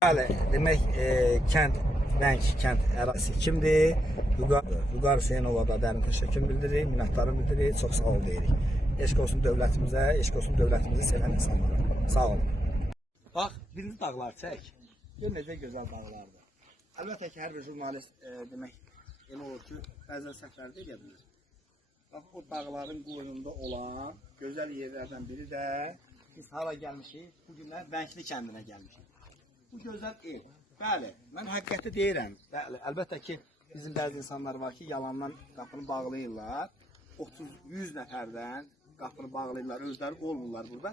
Bəli, demək kənd, Vəng kənd ərazisi kimdir? Vüqar Hüseynova da dərin təşəkkür bildiririk, minnətdarım bildiririk, çox sağ ol deyirik. Eşq olsun dövlətimizə, eşq olsun dövlətimizi sevən insanlara. Sağ olun. Bax, birinci dağlar çək. Gör necə gözəl dağlardır. Əlbəttə ki, hər bir jurnalist demək elə olur ki, bəzən səfərdə edə bilir. Bax, o dağların qoynunda olan gözəl yerlərdən biri də biz hara gəlmişik? Bugünlər Vəngli kəndinə gəlmişik. Bu gözəl ev. Bəli, mən həqiqəti deyirəm. Bəli, əlbəttə ki, bizim bəzi insanlar var ki, yalandan qapını bağlayırlar. 30-100 nəfərdən qapını bağlayırlar, özləri olmurlar burada.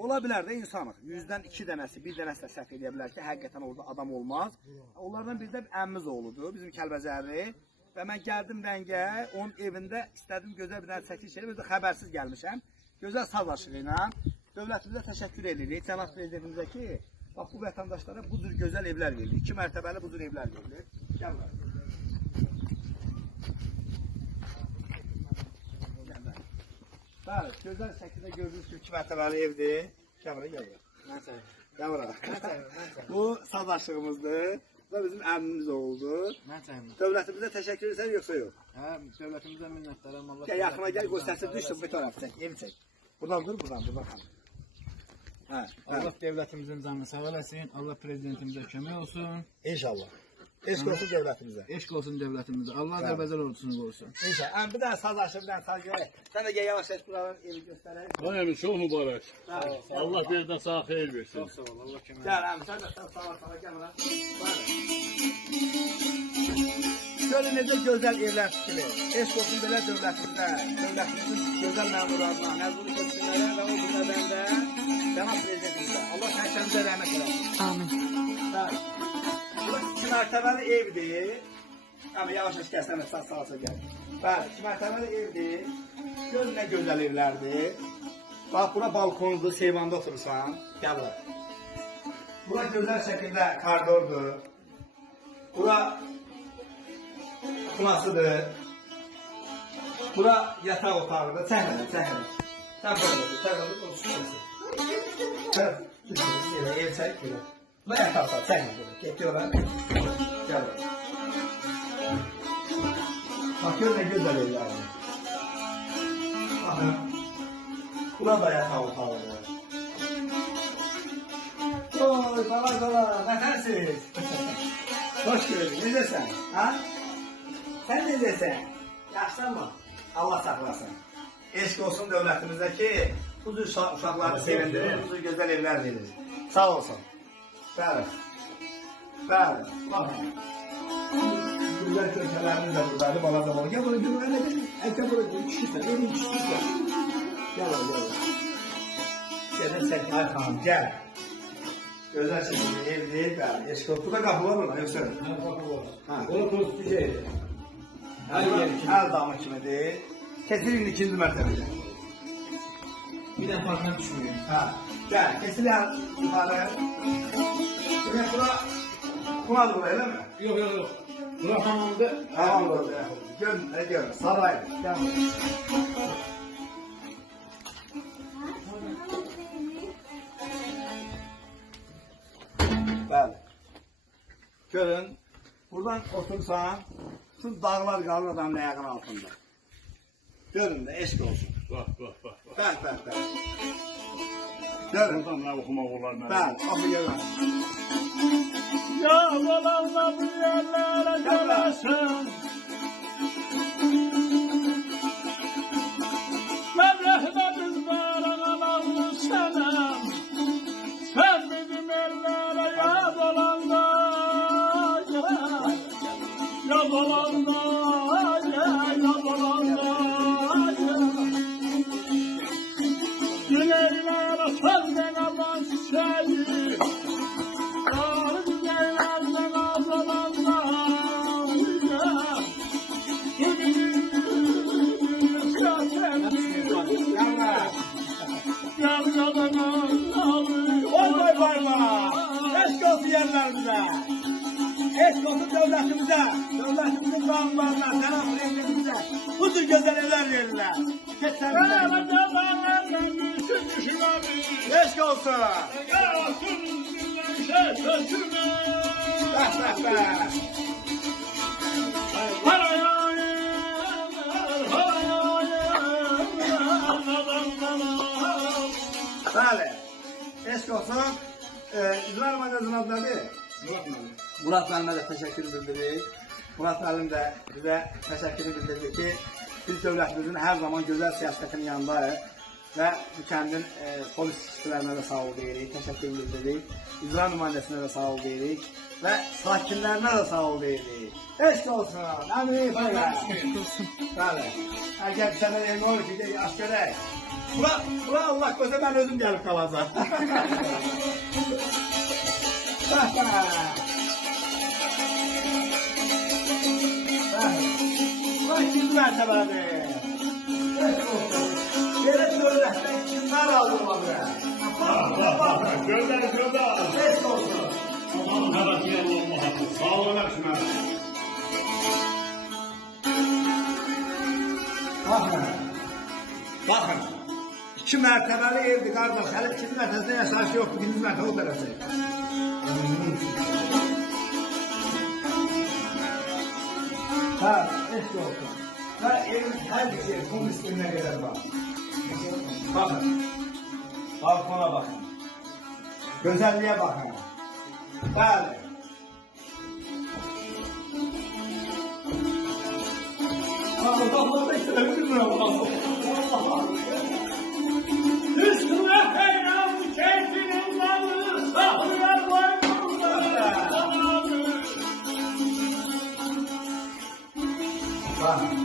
Ola bilər də insanıq. 100-dən 2 dənəsi, 1 dənəsi də səhv edə bilər ki, həqiqətən orada adam olmaz. Onlardan biri də əmmimiz oğludur, bizim Kəlbəcərli. Və mən gəldim Vəngə, onun evində istədim gözəl bir dənə çəkiliş edib, özü xəbərsiz gəlmişəm. Gözəl sazlaşığı ilə dövlətimizə təşəkkür edirik, cənab prezidentimizə ki, bax, bu vətəndaşlara bu cür gözəl evlər verilir. 2 mərtəbəli bu cür evlər verilir. Gəl var. Bəli, gözəl şəkildə gördüyünüz kimi 2 mərtəbəli evdir. Gəl var, gəl var. Gəl var. Bu sazlaşığımızdır. Bu da bizim əmmimiz oldu. Dövlətimizə təşəkkür edirsən, yoxsa yox? Hə, dövlətimizə minnətdaram. Gəl, yaxına gəl, qoy səsi düşsün, bu tərəf çək, evi çək. Buradan dur, buradan xanım. Allah devletimizin canını sağ olasın. Allah prezidentimizə kömək olsun. İnşallah. Eşq olsun devlətimizə. Eşq olsun devletimizə. Allah Azərbaycan ordusunu qorusun. İnşallah. Bir dənə saz aşır, bir dənə saz görək. Sən də gəl yavaş-yavaş buranın evi göstərək. Vay əmin, çox mübarək. Allah bir də sağ xeyir versin. Çox sağ ol. Allah kömək olsun. Gəl əmi, sən də sağ gəl bura. Görün necə gözəl evlər tikilir. Eşq olsun belə dövlətimizə, dövlətimizin gözəl məmurlarına, məzunu köçkünlərə və o cümlədən də cənab prezidentimizə. Allah səhkəmizə rəhmət eləsin. Amin. Bəli. Burası 2 mərtəbəli evdir. Amma yavaş-yavaş gəlsənə, sağ gəl. Bəli, 2 mərtəbəli evdir. Gör nə gözəl evlərdir. Bax, bura balkondur, seyvanda oturursan. Gəl bura. Bura gözəl şəkildə koridordur. Bura xunasıdır. Bura yataq otağıdır. Çəkmədən, çəkmədən. Sən burada otur, sən burada otur. Sən ev çək, belə. Bura yataq otaq, çəkmədən. Get ora. Gəl ora. Bax, gör nə gözəl evlərdir. Baxın. Bura da yataq otağıdır. Oy, bala, nətənsiz? Hoş gördük, necəsən? Ha? Sən necəsən? Yaxşısanmı? Allah saxlasın. Eşq olsun dövlətimizə ki, bu cür uşaqları sevindirir, bu cür gözəl evlər verir. Sağ olsun. Bəli. Bəli. Baxın. Güzel köşələrimiz də buradadır, balaca bala. Gəl buraya, gəl buraya. Əlkə buraya, kişisən, evin kişisən. Gəl buraya, gəl. Gəl, ay xanım, gəl. Gözəl şəkildə evdir, bəli. Eşq olsun. Burada qapı var mı? Yoxsa? Hə, qapı var. Bunu konstitusiya əl damı kimidir. Kesilir ikinci mərtəbədə. Bir də farkına düşmüyor. Hə. Gəl, kesilir yuxarı. Demək, bura kumadır bura, elə mi? Yox. Bura hamamdır. Hamamdır. Gör, saraydır. Gəl. Bəli. Görün, buradan otursan, şu dağlar qalır adamın ayağının altında. Görün də, eşq olsun. Bax. Bəh. Görün. Buradan nə oxumaq olar mənə? Bəli, oxu görün. Ya balanla bu yerlərə gələsən, mən rəhmətiz barağına sənəm, sən bizim ellərə yad olanda gəl, yad olanda gəl, yad olanda gəl. Güneylərə sözdən alan çiçeği, ağrı güneylərdən azalanda gəl. Gel yadana alır. Olmay barma. Eşq olsun yerlərimizə. Eşq olsun dövlətimizə. Dövlətimizin qanunlarına, cənab prezidentimizə. Bu cür gözəl evlər verirlər. Eşq olsun. işe sökülme. Bəh, bəh, bəh. Bəli. Eşq olsun. İcra Nümayəndəsinin adı nədir? Murat müəllimə də təşəkkür bildiririk. Murat müəllim də bizə təşəkkür bildirdi ki, biz dövlətimizin hər zaman gözəl siyasətinin yanındayıq və bu kəndin polis işçilərinə də sağ ol deyirik, təşəkkür bildiririk. İcra nümayəndəsinə də sağ ol deyirik və sakinlərinə də sağ ol deyirik. Eşq olsun. Əmin olsun. Bəli. Əgər sənə elmi olur ki, deyək, aşk edək. Bura Allah qoysa mən özüm gəlib qalacaq. Bura ikinci mərtəbədir. Belə dövlətdən kimlər aldırmadı? Gönder gönder. Eşq olsun. Aman havası olmalı. Sağ olun hepsine. Baxın. 2 mərtəbəli evdir qardaş. Hələ ikinci mərtəbəsində yaşayış yoxdur. Birinci mərtəbə o tərəfdə. Hə, eşq olsun. Və evin hər bir şey kum üstünə qədər var. Baxın. Balkona baxın. Gözəlliyə baxın. Bəli. Üstüne feyran keyfinin dalı sahrıya boynunda. Bakın.